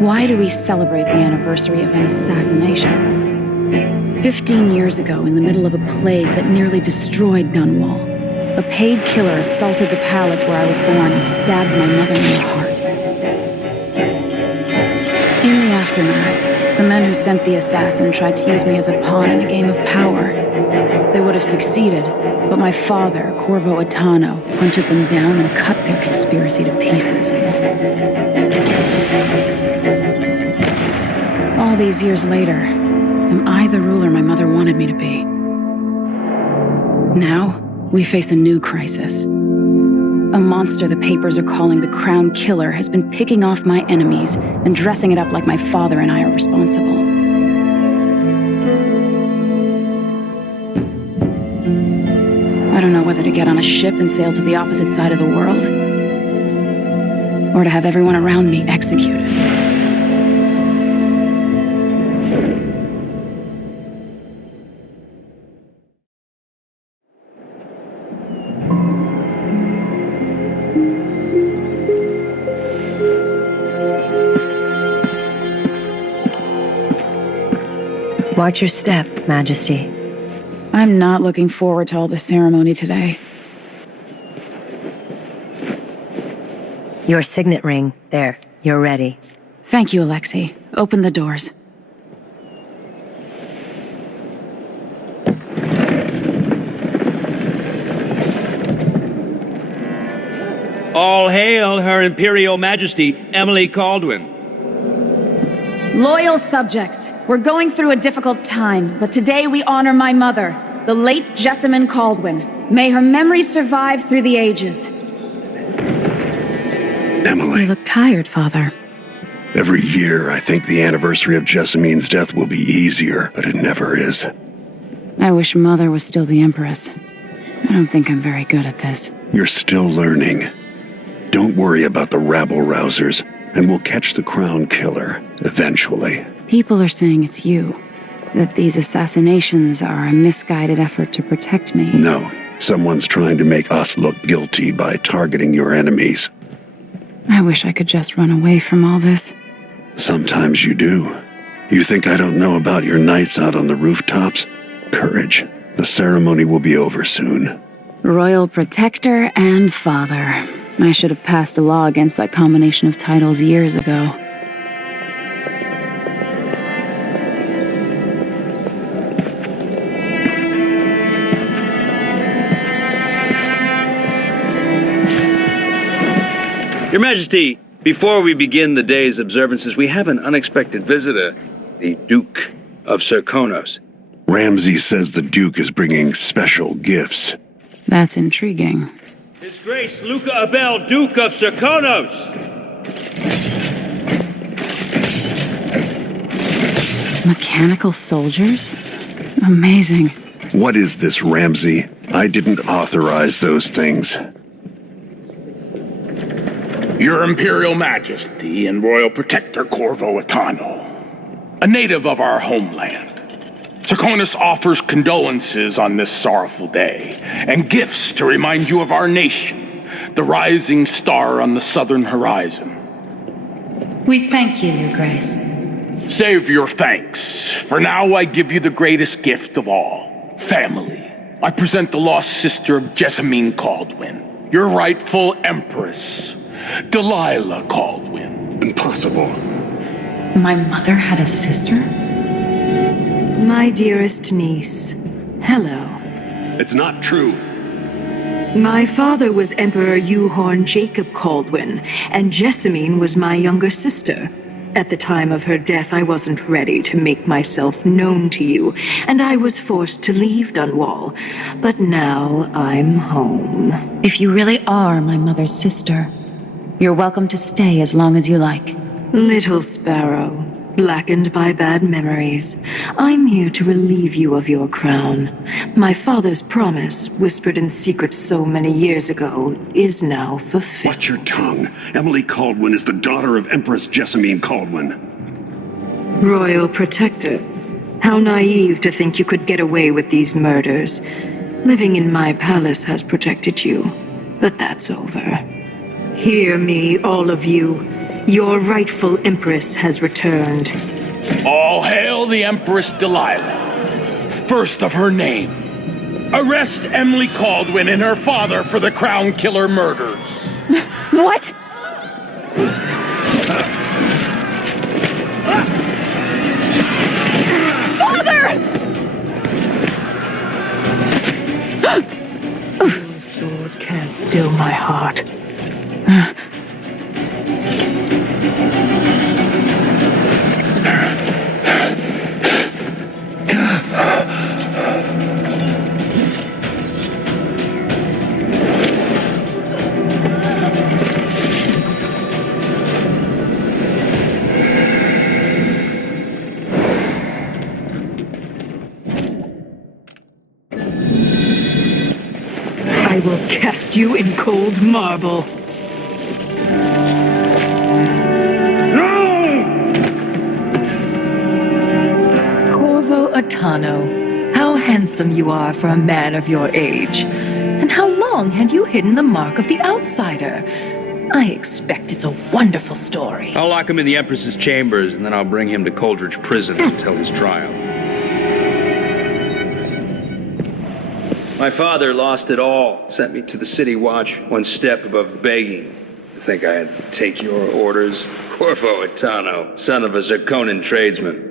Why do we celebrate the anniversary of an assassination? 15 years ago, in the middle of a plague that nearly destroyed Dunwall, a paid killer assaulted the palace where I was born and stabbed my mother in the heart. In the aftermath, the men who sent the assassin tried to use me as a pawn in a game of power. They would have succeeded, but my father, Corvo hunted them down and cut their conspiracy to pieces. All these years later, am I the ruler my mother wanted me to be? Now, we face a new crisis. A monster the papers are calling the Crown Killer has been picking off my enemies and dressing it up like my father and I are responsible. I don't know whether to get on a ship and sail to the opposite side of the world, or to have everyone around me executed. Watch your step, Majesty. I'm not looking forward to all the ceremony today. Your signet ring. There, you're ready. Thank you, Alexei. Open the doors. All hail Her Imperial Majesty, Emily Caldwin. Loyal subjects, we're going through a difficult time, but today we honor my mother, the late Jessamine Caldwin. May her memory survive through the ages. Emily. You look tired, Father. Every year, I think the anniversary of Jessamine's death will be easier, but it never is. I wish Mother was still the Empress. I don't think I'm very good at this. You're still learning. Don't worry about the rabble-rousers, and we'll catch the Crown Killer, eventually. People are saying it's you. That these assassinations are a misguided effort to protect me. No, someone's trying to make us look guilty by targeting your enemies. I wish I could just run away from all this. Sometimes you do. You think I don't know about your nights out on the rooftops? Courage. The ceremony will be over soon. Royal Protector and Father. I should have passed a law against that combination of titles years ago. Your Majesty, before we begin the day's observances, we have an unexpected visitor, the Duke of Serkonos. Ramsay says the Duke is bringing special gifts. That's intriguing. His Grace Luca Abel, Duke of Serkonos! Mechanical soldiers? Amazing. What is this, Ramsay? I didn't authorize those things. Your Imperial Majesty and Royal Protector Corvo, a native of our homeland. Serkonos offers condolences on this sorrowful day, and gifts to remind you of our nation, the rising star on the southern horizon. We thank you, Your Grace. Save your thanks, for now I give you the greatest gift of all, family. I present the lost sister of Jessamine Caldwin, your rightful Empress, Delilah Caldwin. Impossible. My mother had a sister? My dearest niece, hello. It's not true. My father was Emperor Euhorn Jacob Caldwin, and Jessamine was my younger sister. At the time of her death, I wasn't ready to make myself known to you, and I was forced to leave Dunwall. But now I'm home. If you really are my mother's sister, you're welcome to stay as long as you like. Little sparrow, blackened by bad memories, I'm here to relieve you of your crown. My father's promise, whispered in secret so many years ago, is now fulfilled. Watch your tongue. Emily Caldwin is the daughter of Empress Jessamine Caldwin. Royal Protector, how naive to think you could get away with these murders. Living in my palace has protected you, but that's over. Hear me, all of you. Your rightful Empress has returned. All hail the Empress Delilah, first of her name. Arrest Emily Caldwin and her father for the Crown Killer murders. What? Your sword can't still my heart. I will cast you in cold marble. Corvo Atano, how handsome you are for a man of your age. And how long had you hidden the mark of the outsider? I expect it's a wonderful story. I'll lock him in the Empress's chambers, and then I'll bring him to Coldridge Prison to tell his trial. My father lost it all. Sent me to the City Watch, one step above begging. I think I had to take your orders. Corvo Atano, son of a Zirconan tradesman.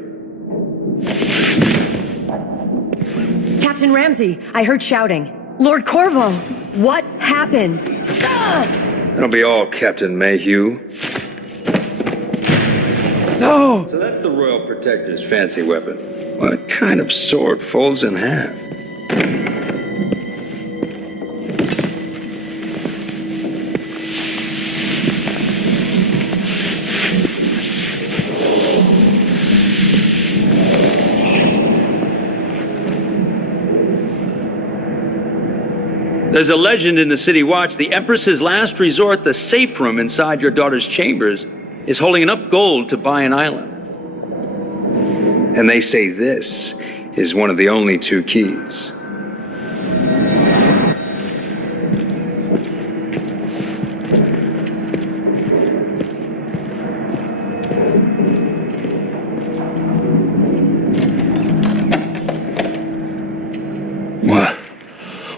Captain Ramsey, I heard shouting. Lord Corvo, what happened? That'll be all, Captain Mayhew. No! So that's the Royal Protector's fancy weapon. What kind of sword folds in half? There's a legend in the City Watch. The Empress's last resort, the safe room inside your daughter's chambers, is holding enough gold to buy an island. And they say this is one of the only two keys.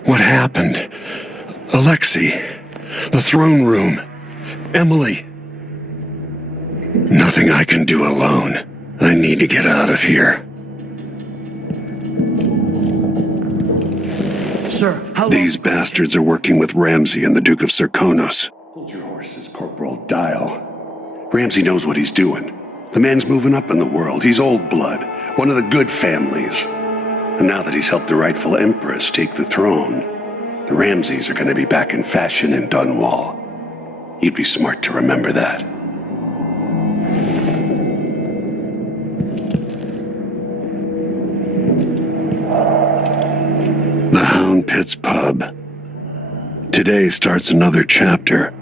What happened? Alexei, the throne room, Emily. Nothing I can do alone. I need to get out of here. Sir, how long? These bastards are working with Ramsey and the Duke of Serkonos. Hold your horses, Corporal Dial. Ramsey knows what he's doing. The man's moving up in the world. He's old blood, one of the good families. And now that he's helped the rightful Empress take the throne, the Ramseys are going to be back in fashion in Dunwall. You'd be smart to remember that. The Hound Pits Pub. Today starts another chapter.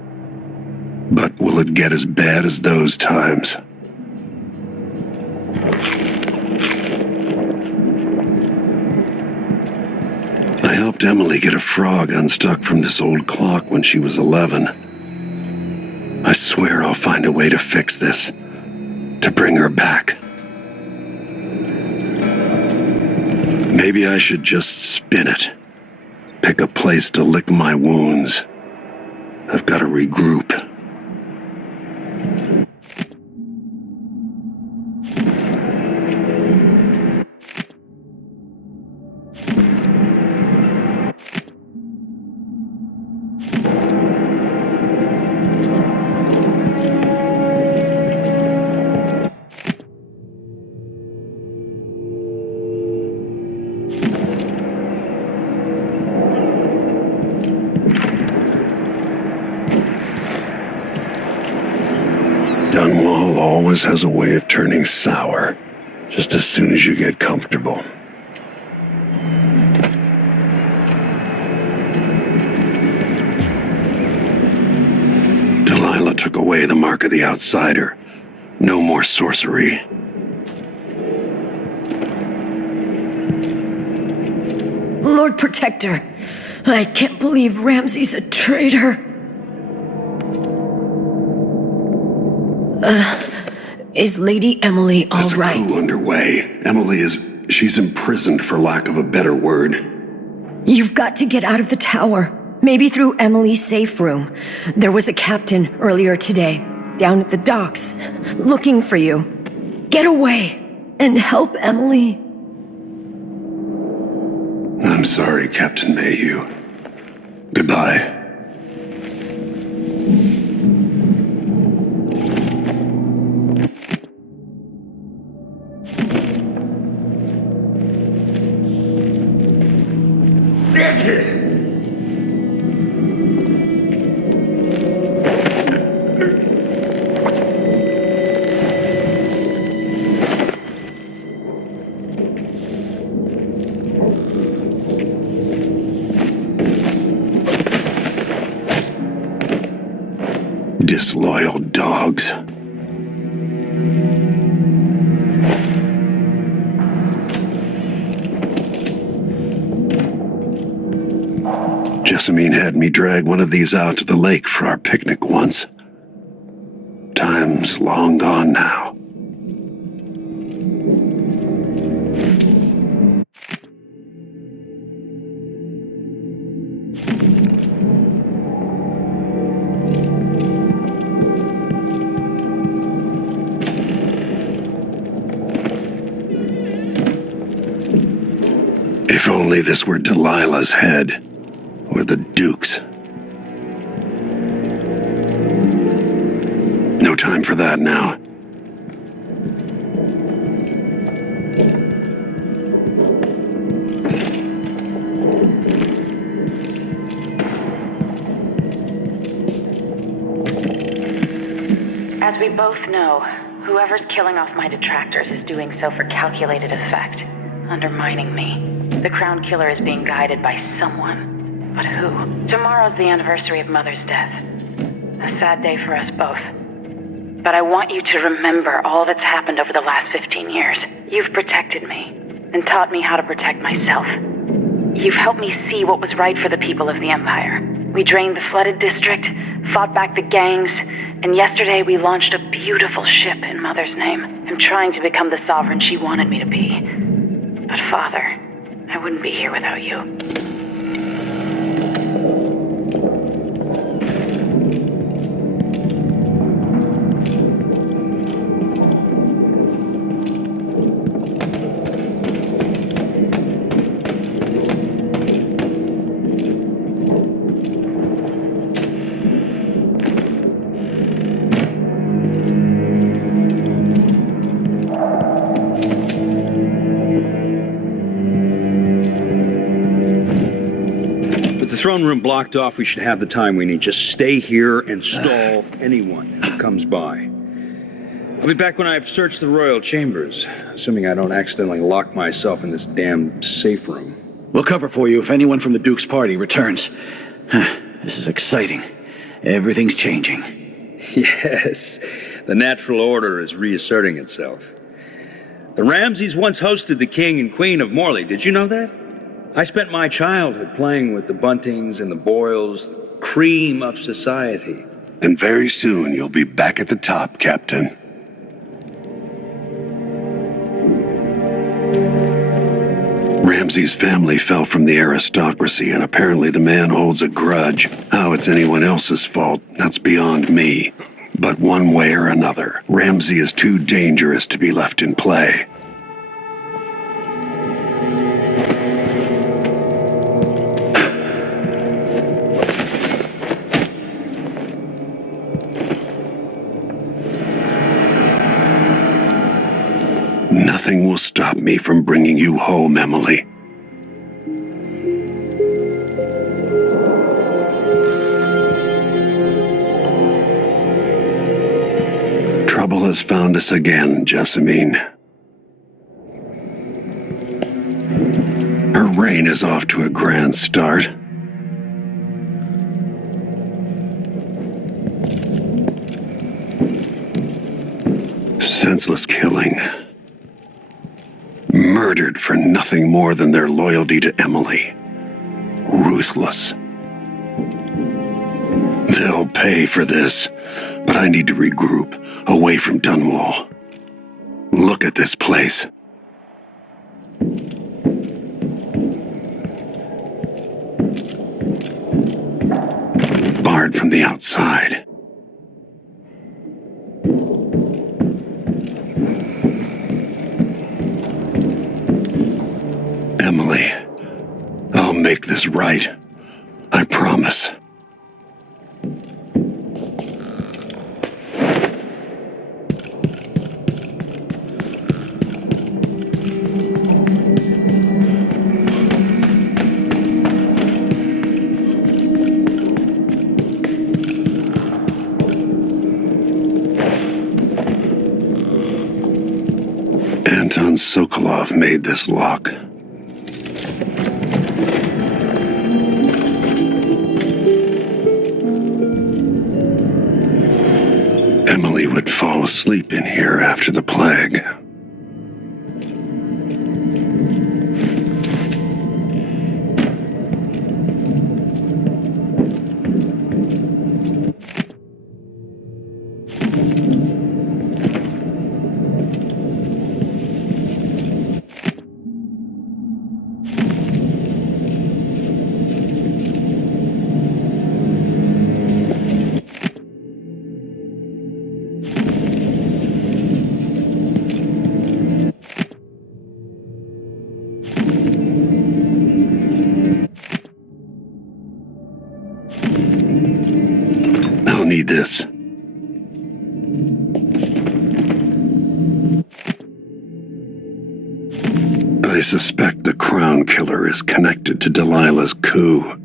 But will it get as bad as those times? I helped Emily get a frog unstuck from this old clock when she was 11. I swear I'll find a way to fix this, to bring her back. Maybe I should just spin it, pick a place to lick my wounds. I've got to regroup. Dunwall always has a way of turning sour, just as soon as you get comfortable. Delilah took away the mark of the outsider. No more sorcery. Lord Protector, I can't believe Ramsey's a traitor. Is Lady Emily all There's a right? coup underway. She's imprisoned for lack of a better word. You've got to get out of the tower. Maybe through Emily's safe room. There was a captain earlier today, down at the docks, looking for you. Get away and help Emily. I'm sorry, Captain Mayhew. Goodbye. Disloyal dogs. Jessamine had me drag one of these out to the lake for our picnic once. Time's long gone now. If only this were Delilah's head, or the Duke's. No time for that now. As we both know, whoever's killing off my detractors is doing so for calculated effect, undermining me. The Crown Killer is being guided by someone. But who? Tomorrow's the anniversary of Mother's death. A sad day for us both. But I want you to remember all that's happened over the last 15 years. You've protected me, and taught me how to protect myself. You've helped me see what was right for the people of the Empire. We drained the flooded district, fought back the gangs, and yesterday we launched a beautiful ship in Mother's name. I'm trying to become the sovereign she wanted me to be. But Father, I wouldn't be here without you. Throne room blocked off, we should have the time we need. Just stay here and stall anyone who comes by. I'll be back when I've searched the royal chambers, assuming I don't accidentally lock myself in this damn safe room. We'll cover for you if anyone from the Duke's party returns. This is exciting. Everything's changing. Yes, the natural order is reasserting itself. The Ramseys once hosted the king and queen of Morley. Did you know that? I spent my childhood playing with the Buntings and the Boyles, cream of society. And very soon you'll be back at the top, Captain. Ramsey's family fell from the aristocracy, and apparently the man holds a grudge. How it's anyone else's fault, that's beyond me. But one way or another, Ramsey is too dangerous to be left in play. Nothing will stop me from bringing you home, Emily. Trouble has found us again, Jessamine. Her reign is off to a grand start. Senseless killing. Murdered for nothing more than their loyalty to Emily. Ruthless. They'll pay for this, but I need to regroup, away from Dunwall. Look at this place. Barred from the outside. Emily, I'll make this right. I promise. Anton Sokolov made this lock. Emily would fall asleep in here after the plague. I'll need this. I suspect the Crown Killer is connected to Delilah's coup.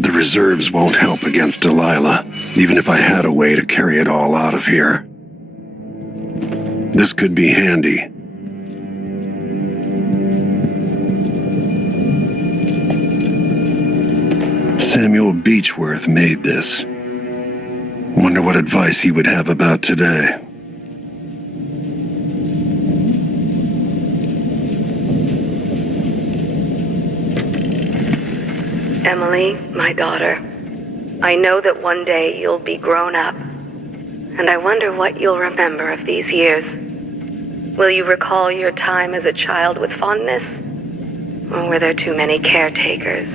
The reserves won't help against Delilah, even if I had a way to carry it all out of here. This could be handy. Samuel Beechworth made this. Wonder what advice he would have about today. Emily, my daughter, I know that one day you'll be grown up, and I wonder what you'll remember of these years. Will you recall your time as a child with fondness? Or were there too many caretakers,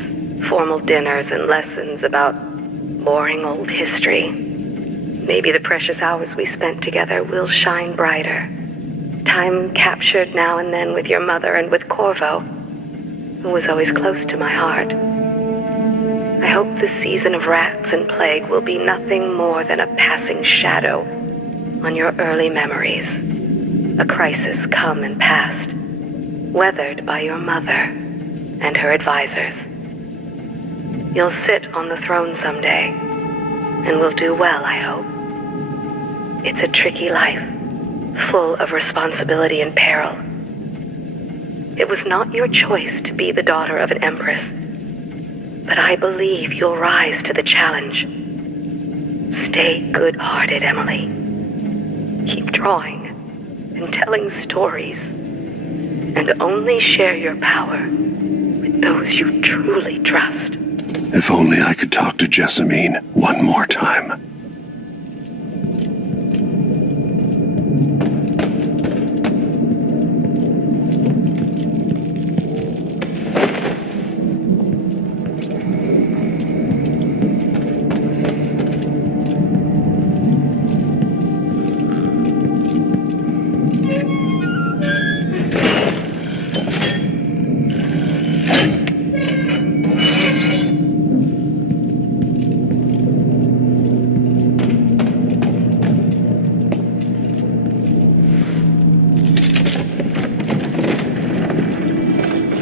formal dinners, and lessons about boring old history? Maybe the precious hours we spent together will shine brighter. Time captured now and then with your mother and with Corvo, who was always close to my heart. I hope the season of rats and plague will be nothing more than a passing shadow on your early memories. A crisis come and past, weathered by your mother and her advisors. You'll sit on the throne someday, and will do well, I hope. It's a tricky life, full of responsibility and peril. It was not your choice to be the daughter of an empress, but I believe you'll rise to the challenge. Stay good-hearted, Emily. Keep drawing and telling stories, and only share your power with those you truly trust. If only I could talk to Jessamine one more time.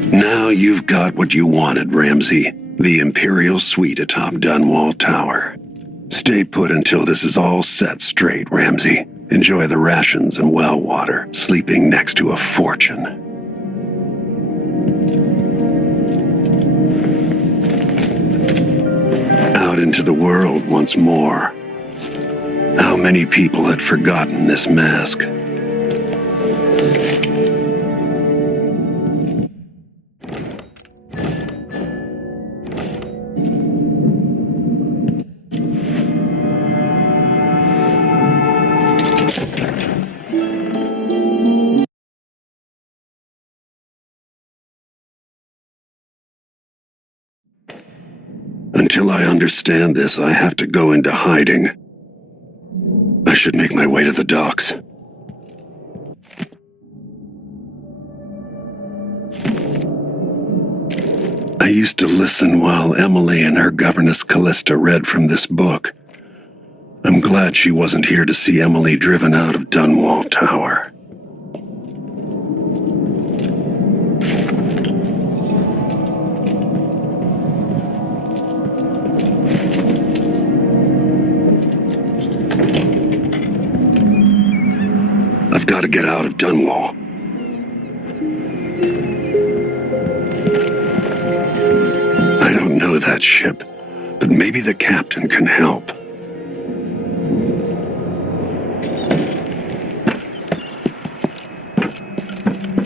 Now you've got what you wanted, Ramsey. The Imperial Suite atop Dunwall Tower. Stay put until this is all set straight, Ramsey. Enjoy the rations and well water, sleeping next to a fortune. Out into the world once more. How many people had forgotten this mask? Until I understand this, I have to go into hiding. I should make my way to the docks. I used to listen while Emily and her governess Callista read from this book. I'm glad she wasn't here to see Emily driven out of Dunwall Tower. I've got to get out of Dunwall. I don't know that ship, but maybe the captain can help.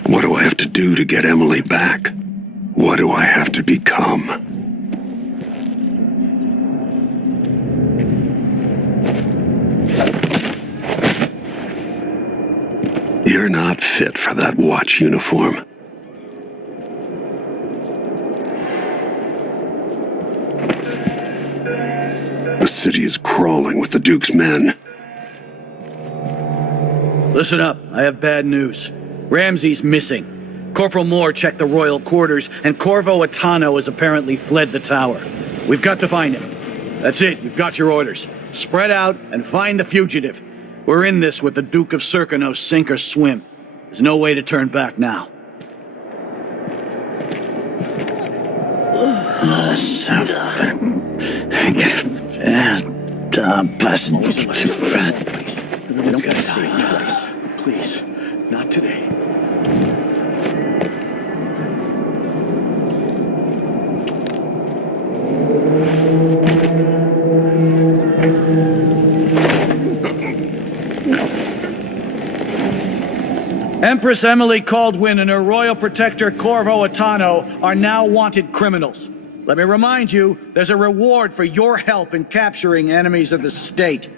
What do I have to do to get Emily back? What do I have to become? You're not fit for that watch uniform. The city is crawling with the Duke's men. Listen up, I have bad news. Ramsey's missing. Corporal Moore checked the royal quarters, and Corvo Atano has apparently fled the tower. We've got to find him. That's it, you've got your orders. Spread out and find the fugitive. We're in this with the Duke of Serkino, sink or swim. There's no way to turn back now. Please, not today. Empress Emily Caldwin and her royal protector Corvo Atano are now wanted criminals. Let me remind you, there's a reward for your help in capturing enemies of the state.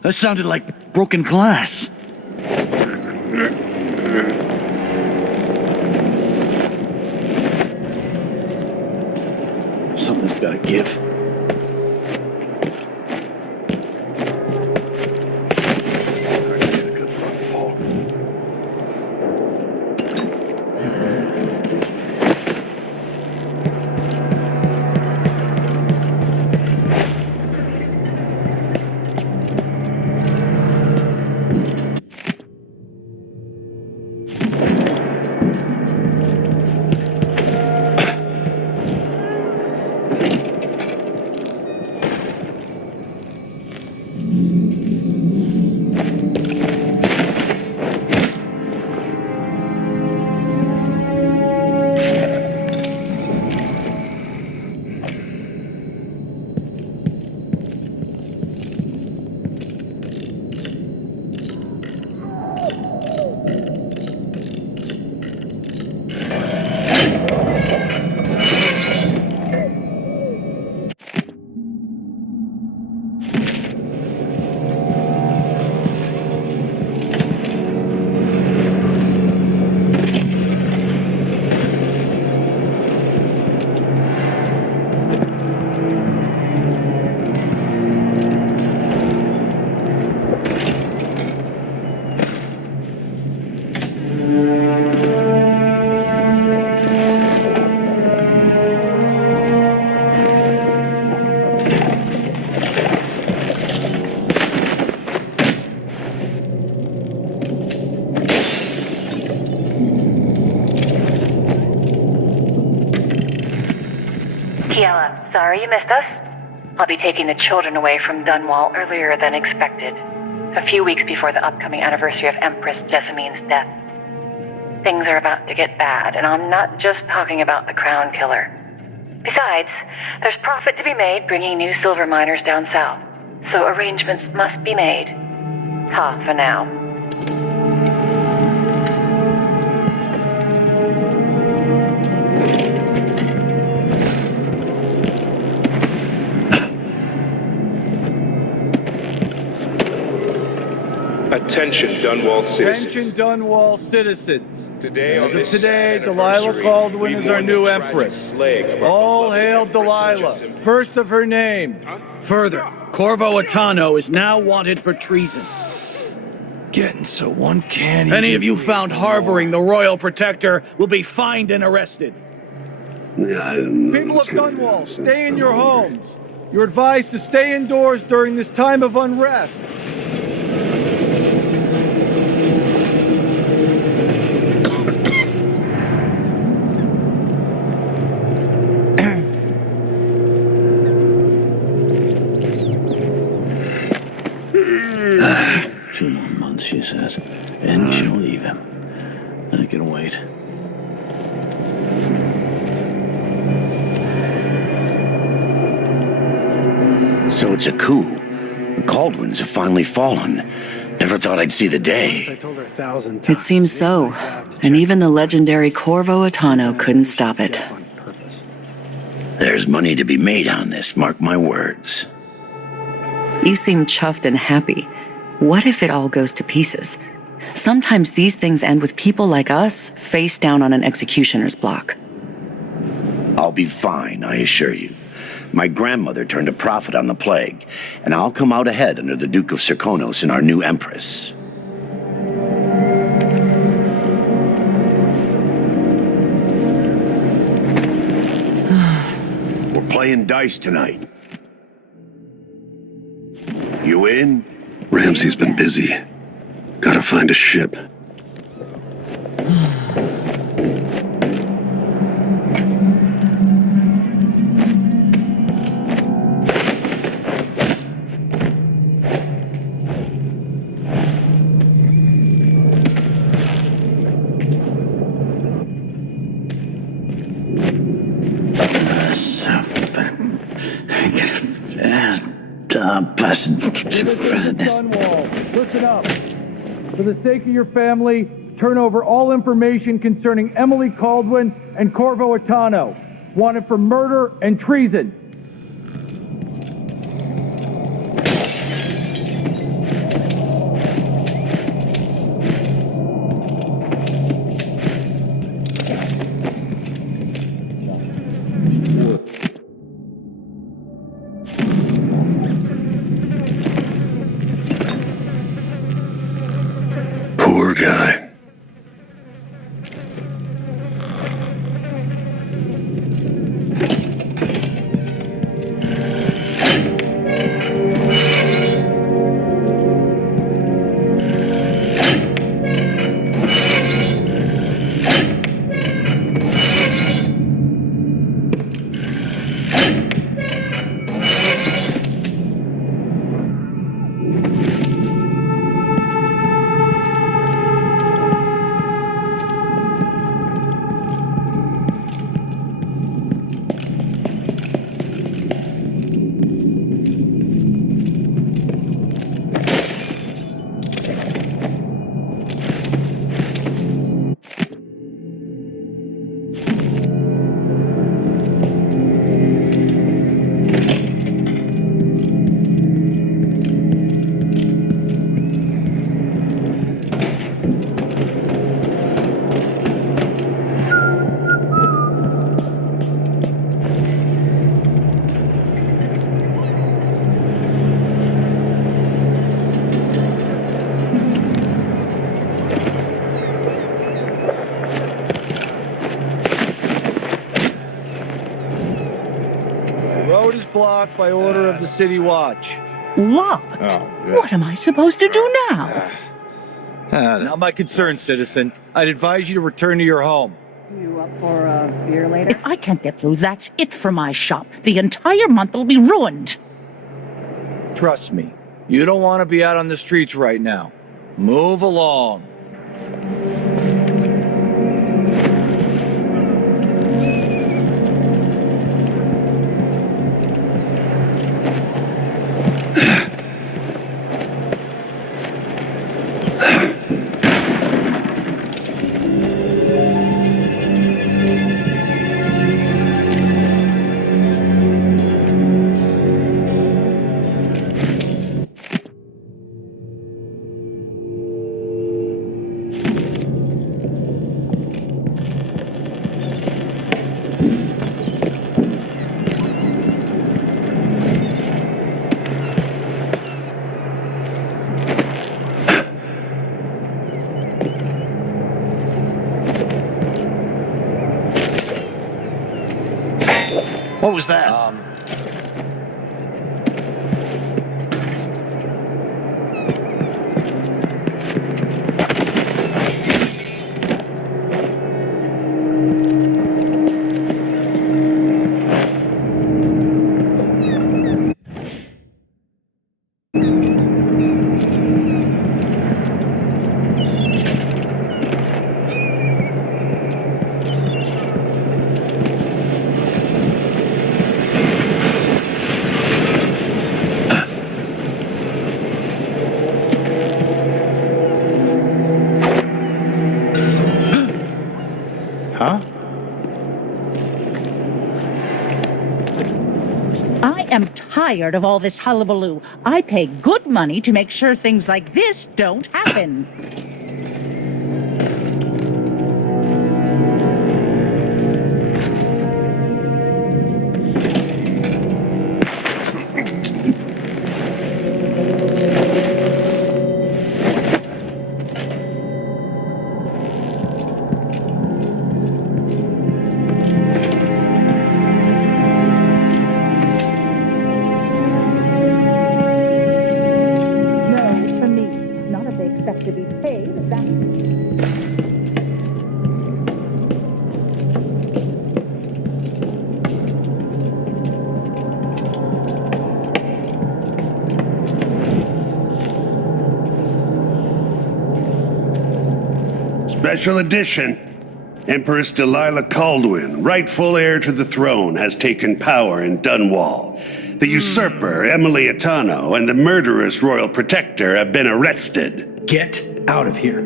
That sounded like broken glass. Something's gotta give. Sorry you missed us. I'll be taking the children away from Dunwall earlier than expected. A few weeks before the upcoming anniversary of Empress Jessamine's death. Things are about to get bad, and I'm not just talking about the Crown Killer. Besides, there's profit to be made bringing new silver miners down south, so arrangements must be made. Ta for now. Dunwall citizens. Attention Dunwall citizens. Today, As of today, Delilah Caldwin is our new empress. All hail Delilah, first of her name. Further, Corvo Atano is now wanted for treason. Getting so uncanny. Any of you found harboring the royal protector will be fined and arrested. People of Dunwall, stay in your homes. You're advised to stay indoors during this time of unrest. Two more months, she says. And she'll leave him. I can wait. So it's a coup. The Caldwins have finally fallen. Never thought I'd see the day. I told her 1,000 times. It seems so. And even the legendary Corvo Atano couldn't stop it. There's money to be made on this, mark my words. You seem chuffed and happy. What if it all goes to pieces? Sometimes these things end with people like us face down on an executioner's block. I'll be fine, I assure you. My grandmother turned a profit on the plague, and I'll come out ahead under the Duke of Serkonos and our new empress. We're playing dice tonight. You in? Ramsey's been busy. Gotta find a ship. Dunwall, listen up. For the sake of your family, turn over all information concerning Emily Caldwin and Corvo Atano, wanted for murder and treason. Poor guy. Blocked by order of the City Watch. Locked? What am I supposed to do now? Not my concern, citizen. I'd advise you to return to your home. You up for a beer later? If I can't get through, that's it for my shop. The entire month will be ruined. Trust me, you don't want to be out on the streets right now. Move along. What was that? Huh? I am tired of all this hullabaloo. I pay good money to make sure things like this don't happen. To be paid, Special edition. Empress Delilah Caldwin, rightful heir to the throne, has taken power in Dunwall. The usurper, Emily Atano, and the murderous royal protector have been arrested. Get out of here.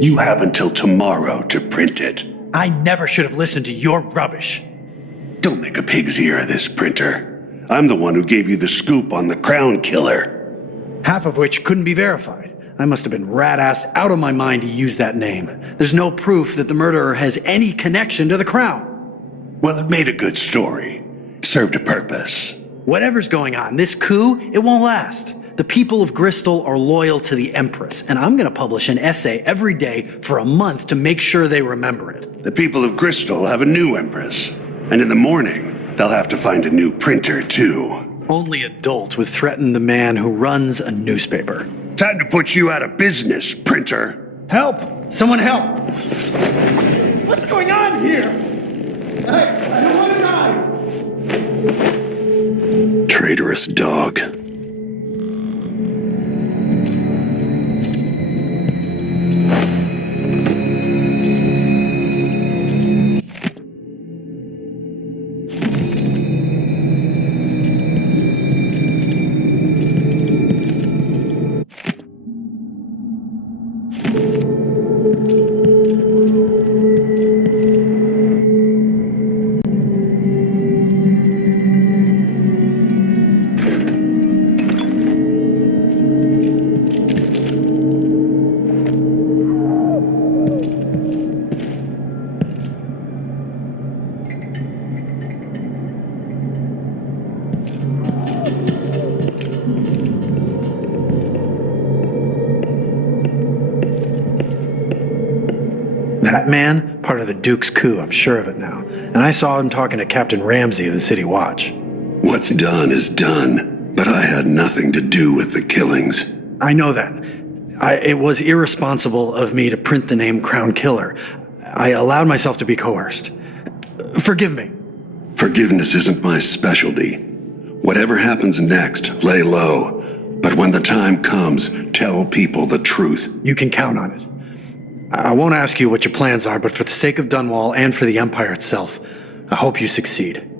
You have until tomorrow to print it. I never should have listened to your rubbish. Don't make a pig's ear of this, printer. I'm the one who gave you the scoop on the crown killer. Half of which couldn't be verified. I must have been rat-ass out of my mind to use that name. There's no proof that the murderer has any connection to the crown. Well, it made a good story. Served a purpose. Whatever's going on, this coup, it won't last. The people of Bristol are loyal to the Empress, and I'm going to publish an essay every day for a month to make sure they remember it. The people of Bristol have a new Empress, and in the morning, they'll have to find a new printer, too. Only adults would threaten the man who runs a newspaper. Time to put you out of business, printer. Help! Someone help! What's going on here? I don't want to die! Traitorous dog. That man, part of the Duke's coup, I'm sure of it now. And I saw him talking to Captain Ramsey of the City Watch. What's done is done, but I had nothing to do with the killings. I know that. It was irresponsible of me to print the name Crown Killer. I allowed myself to be coerced. Forgive me. Forgiveness isn't my specialty. Whatever happens next, lay low. But when the time comes, tell people the truth. You can count on it. I won't ask you what your plans are, but for the sake of Dunwall and for the Empire itself, I hope you succeed.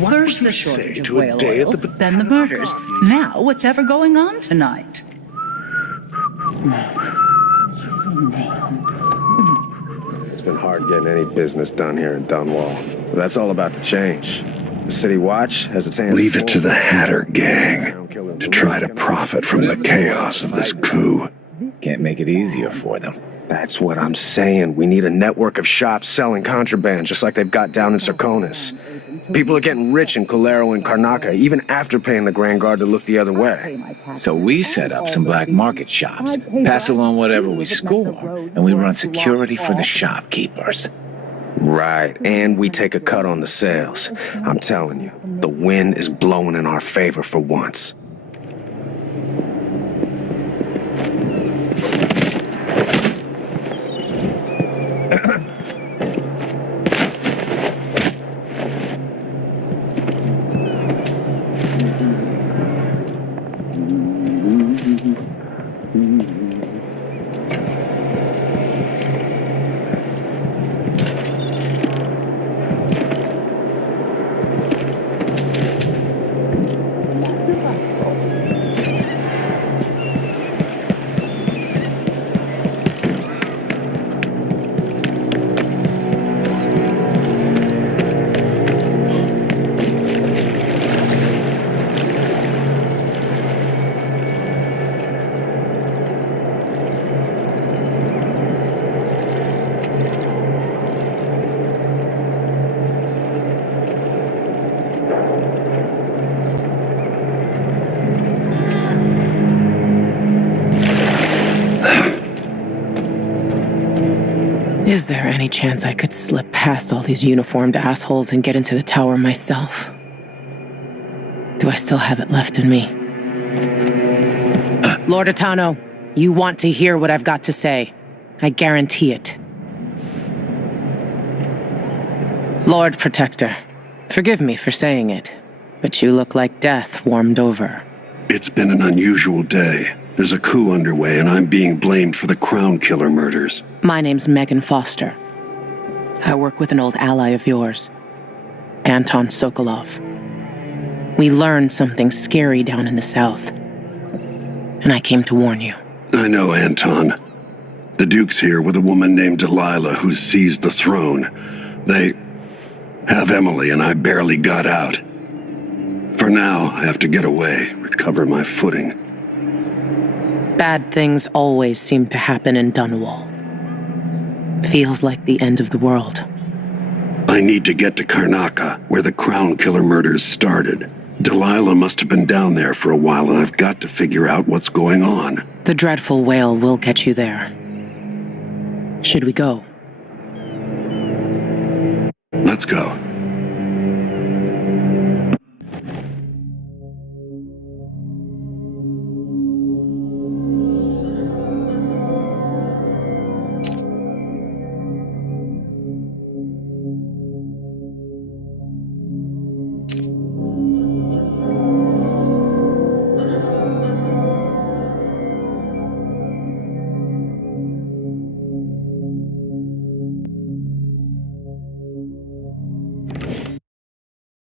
Where's the shortage of whale oil, then the murders. Now, what's ever going on tonight? It's been hard getting any business done here in Dunwall. But that's all about to change. The City Watch has its hands Leave it to the Hatter gang to try to profit from the chaos of this coup. Can't make it easier for them. That's what I'm saying. We need a network of shops selling contraband, just like they've got down in Serconis. People are getting rich in Colero and Karnaca, even after paying the Grand Guard to look the other way. So we set up some black market shops, pass along whatever we score, and we run security for the shopkeepers. Right, and we take a cut on the sales. I'm telling you, the wind is blowing in our favor for once. Is there any chance I could slip past all these uniformed assholes and get into the tower myself? Do I still have it left in me? Lord Atano, you want to hear what I've got to say. I guarantee it. Lord Protector, forgive me for saying it, but you look like death warmed over. It's been an unusual day. There's a coup underway, and I'm being blamed for the Crown Killer murders. My name's Megan Foster. I work with an old ally of yours, Anton Sokolov. We learned something scary down in the south, and I came to warn you. I know, Anton. The Duke's here with a woman named Delilah who's seized the throne. They have Emily, and I barely got out. For now, I have to get away, recover my footing. Bad things always seem to happen in Dunwall. Feels like the end of the world. I need to get to Karnaca, where the Crown Killer murders started. Delilah must have been down there for a while, and I've got to figure out what's going on. The Dreadful Wale will get you there. Should we go? Let's go.